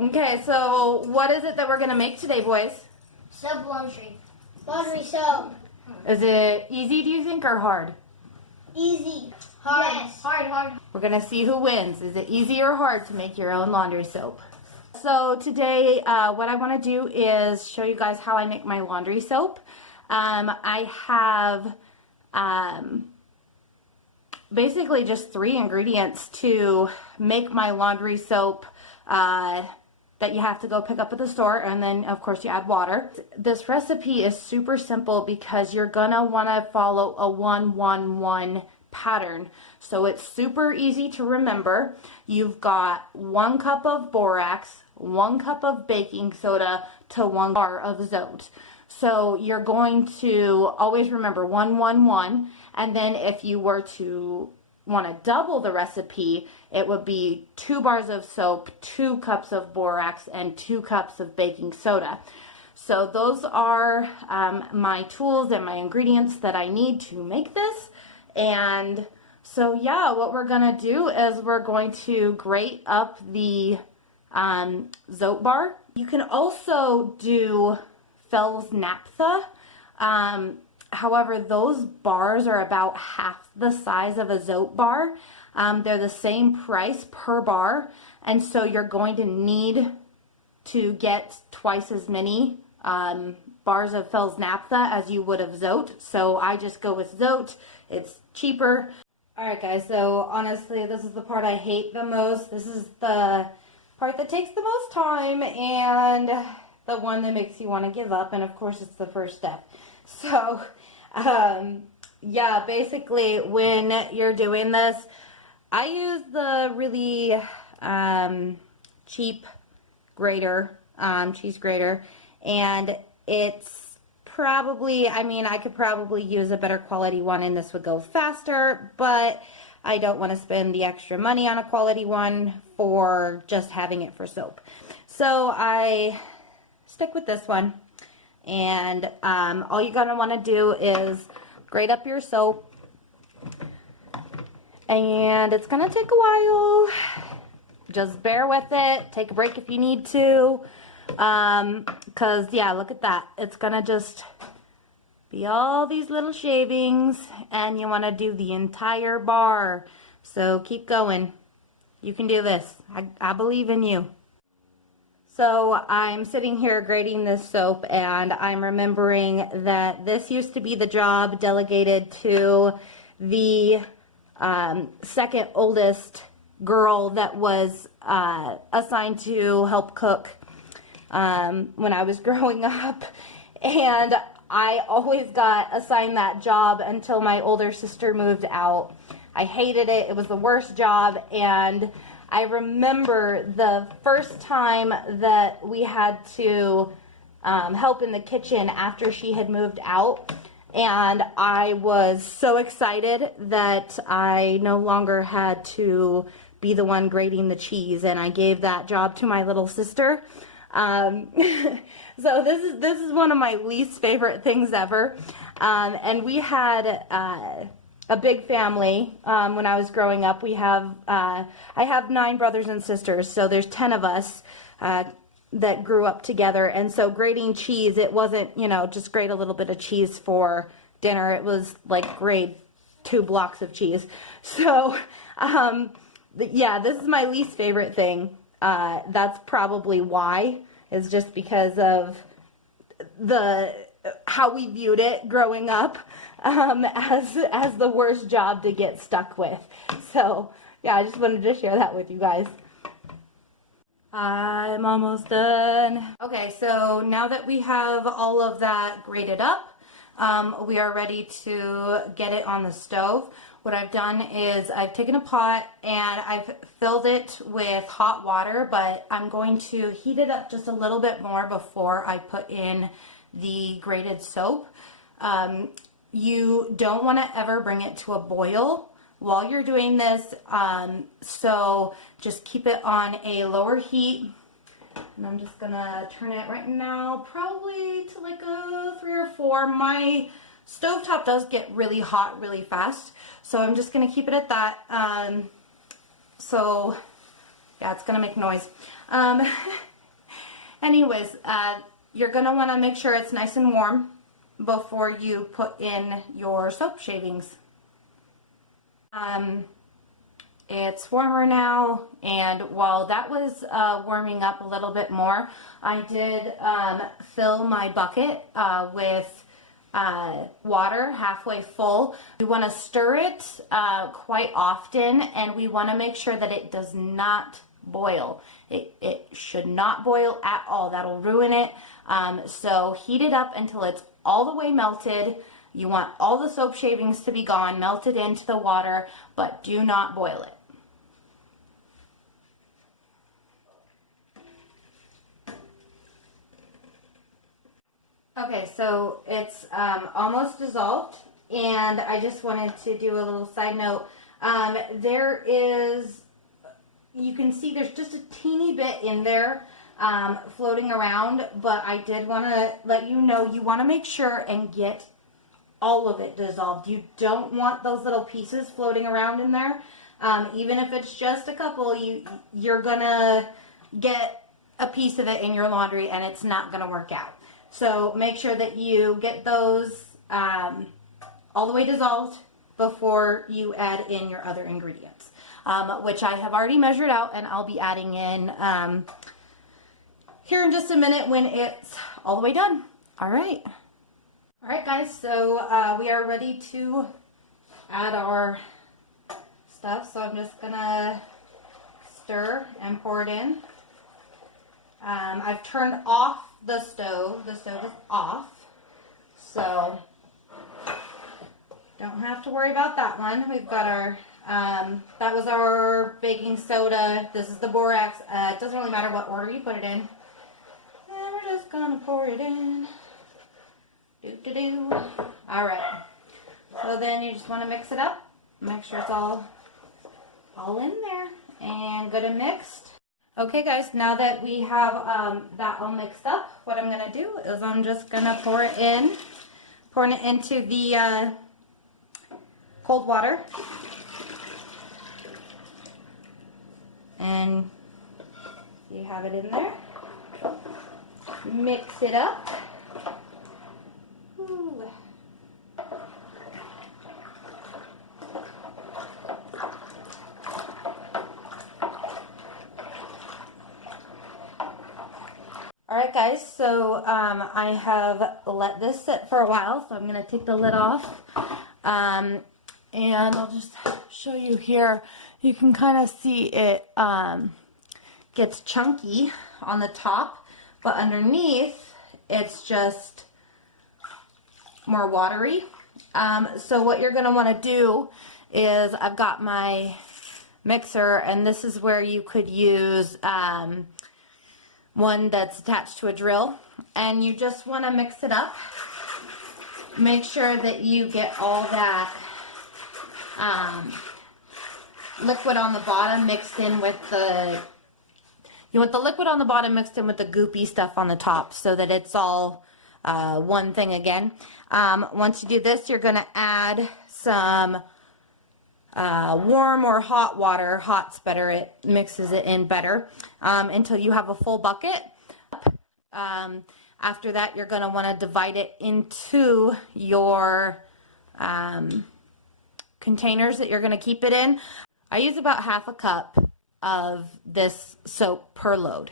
Okay, so what is it that we're gonna make today, boys? Soap laundry. Laundry soap. Is it easy, do you think, or hard? Easy. Hard. Yes. Hard. We're gonna see who wins. Is it easy or hard to make your own laundry soap? So today, what I want to do is show you guys how I make my laundry soap. I have basically just 3 ingredients to make my laundry soap that you have to go pick up at the store, and then of course you add water. This recipe is super simple because you're gonna want to follow a 1-1-1 pattern. So it's super easy to remember. You've got 1 cup of borax, 1 cup of baking soda to 1 bar of Zote. So you're going to always remember 1-1-1, and then if you were to want to double the recipe, it would be 2 bars of soap, 2 cups of borax, and 2 cups of baking soda. So those are my tools and my ingredients that I need to make this. And so yeah, what we're gonna do is we're going to grate up the Zote bar. You can also do Fells Naphtha. However, those bars are about half the size of a Zote bar. They're the same price per bar, and so you're going to need to get twice as many bars of Fells Naphtha as you would of Zote. So I just go with Zote. It's cheaper. Alright guys, so honestly this is the part I hate the most. This is the part that takes the most time and the one that makes you want to give up, and of course it's the first step. So yeah, basically when you're doing this, I use the really cheap grater, cheese grater, and it's probably, I mean, I could probably use a better quality one and this would go faster, but I don't want to spend the extra money on a quality one for just having it for soap. So I stick with this one, and all you're gonna want to do is grate up your soap, and it's gonna take a while. Just bear with it. Take a break if you need to, because yeah, look at that. It's gonna just be all these little shavings, and you want to do the entire bar. So keep going. You can do this. I believe in you. So I'm sitting here grating this soap, and I'm remembering that this used to be the job delegated to the second oldest girl that was assigned to help cook when I was growing up, and I always got assigned that job until my older sister moved out. I hated it. It was the worst job, and I remember the first time that we had to help in the kitchen after she had moved out, and I was so excited that I no longer had to be the one grating the cheese, and I gave that job to my little sister. So this is one of my least favorite things ever. And we had a big family when I was growing up. We have I have 9 brothers and sisters, so there's 10 of us that grew up together. And so grating cheese, it wasn't, you know, just grate a little bit of cheese for dinner. It was like grate 2 blocks of cheese. So yeah, this is my least favorite thing. That's probably why, is just because of how we viewed it growing up as the worst job to get stuck with. So yeah, I just wanted to share that with you guys. I'm almost done. Okay, so now that we have all of that grated up, we are ready to get it on the stove. What I've done is I've taken a pot and I've filled it with hot water, but I'm going to heat it up just a little bit more before I put in the grated soap. You don't want to ever bring it to a boil while you're doing this, so just keep it on a lower heat. And I'm just gonna turn it right now, probably to like a 3 or 4. My stovetop does get really hot really fast, so I'm just gonna keep it at that. So yeah, it's gonna make noise. Anyways, you're going to want to make sure it's nice and warm before you put in your soap shavings. It's warmer now, and while that was warming up a little bit more, I did fill my bucket with water halfway full. We want to stir it quite often, and we want to make sure that it does not boil. It should not boil at all. That'll ruin it. So heat it up until it's all the way melted. You want all the soap shavings to be gone, melted into the water, but do not boil it. Okay, so it's almost dissolved, and I just wanted to do a little side note. There is, you can see there's just a teeny bit in there floating around, but I did want to let you know you want to make sure and get all of it dissolved. You don't want those little pieces floating around in there. Even if it's just a couple, you're going to get a piece of it in your laundry, and it's not going to work out. So make sure that you get those all the way dissolved before you add in your other ingredients, which I have already measured out, and I'll be adding in here in just a minute when it's all the way done. All right. All right, guys, so we are ready to add our stuff. So I'm just going to stir and pour it in. I've turned off the stove. The stove is off, so don't have to worry about that one. We've got our, that was our baking soda. This is the borax. It doesn't really matter what order you put it in. And we're just gonna pour it in. Do. All right. So then you just want to mix it up. Make sure it's all in there and good and mixed. Okay guys, now that we have that all mixed up, what I'm going to do is I'm just going to pouring it into the cold water. And you have it in there. Mix it up. Ooh. Alright guys, so I have let this sit for a while, so I'm going to take the lid off, and I'll just show you here. You can kind of see it gets chunky on the top, but underneath it's just more watery. So what you're going to want to do is, I've got my mixer, and this is where you could use one that's attached to a drill, and you just want to mix it up. Make sure that you get all that liquid on the bottom mixed in with the, you want the liquid on the bottom mixed in with the goopy stuff on the top, so that it's all one thing again. Once you do this, you're going to add some warm or hot water. Hot's better, it mixes it in better, until you have a full bucket. After that, you're going to want to divide it into your containers that you're going to keep it in. I use about half a cup of this soap per load.